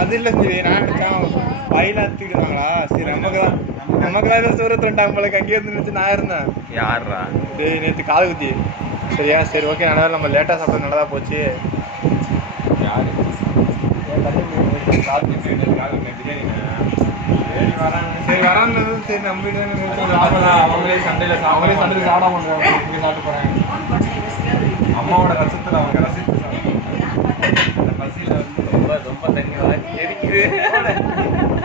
அது இல்லை சரி, நான் நினைச்சேன் பையெல்லாம் தூக்கிடுவாங்களா. சரி நமக்கு தான் ஏதோ சூரத்து வந்துட்டாங்க போல. அங்கேயே இருந்து நினைச்சு நான் இருந்தேன். யாரா டேய் நேற்று காது குத்தி. சரியா சரி ஓகே. நல்லா நம்ம லேட்டாக சாப்பிட நல்லதாக போச்சு. யாரு சரி வரான்னு சரி நம்ம வீடு அவங்களே சண்டையில் சாப்பிட பண்ணுறாங்க. இங்கே சாப்பிட்டு போகிறாங்க. அம்மாவோட ரசத்தில் அவங்க ரசித்து அந்த பசியில் வந்து ரொம்ப ரொம்ப தண்ணி எரிக்குது.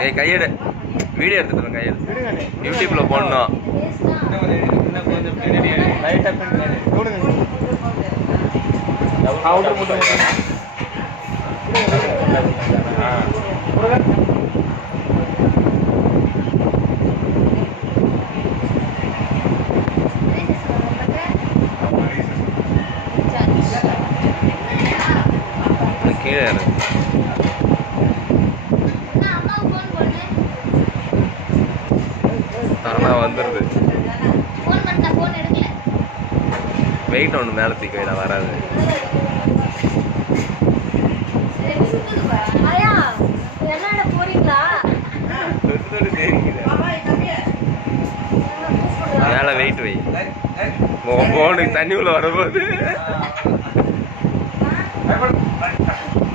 ஏய் கையெடு வீடியோ எடுத்துட்டு கையெடு யூடியூப்ல போடணும். இன்னும் கொஞ்சம் பின்னாடி லைட்டாக பின்னாடி அவுட்ரு மட்டும் கீழே தானா வந்துடுது. வெயிட் ஒன்று மேலே தூக்கி வைடா வராது. மேலே வெயிட் வை. போனுக்கு தண்ணி உள்ள வரும்போது